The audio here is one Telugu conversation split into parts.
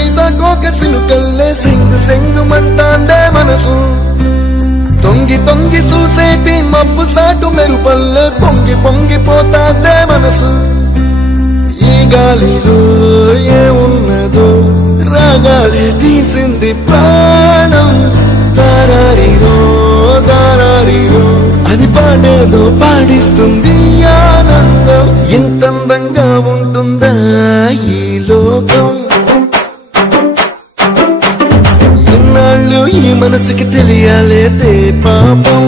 సీతాకోక సినుకల్లే సింగు సెంగుమంటాందే మనసు తొంగి తొంగి చూసేటి మబ్బు సాటు మెరుపల్లే పొంగి పొంగిపోతాందే మనసు ఈ గాలిలో ఏమున్నదో రాగాలే తీసింది ప్రాణం దారారిరో దారారిరో అని పాడేదో పాడిస్తుంది ఆనందం ఇంతందంగా ఉంటుందా ఈ లోకం ఇన్నాళ్ళు ఈ మనసుకి తెలియాలేదే పాపం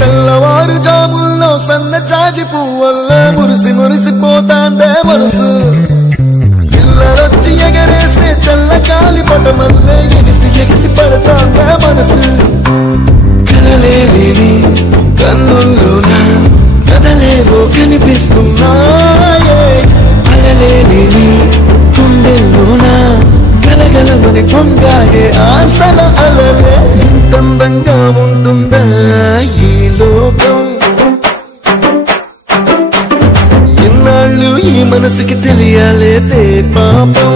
తెల్లవారు జాముల్లో సన్న జాజి పువ్వల్ల మురిసి మురిసిపోతాందే మనసు పిల్లలొచ్చి ఎగరేసే చల్ల కాలి పటమల్లే ఎగిసి ఎగిసి పడతాందే మనసు కలలేని కన్నుల్లోన కదలేవో కనిపిస్తున్నాయే అలలేని గుండెల్లోన గలగలమని పొంగాగే ఆశల అలలే ఇంతందంగా ఉంటుందా ఈ లోకం ఇన్నాళ్ళు ఈ మనసుకి తెలియాలేదే పాపం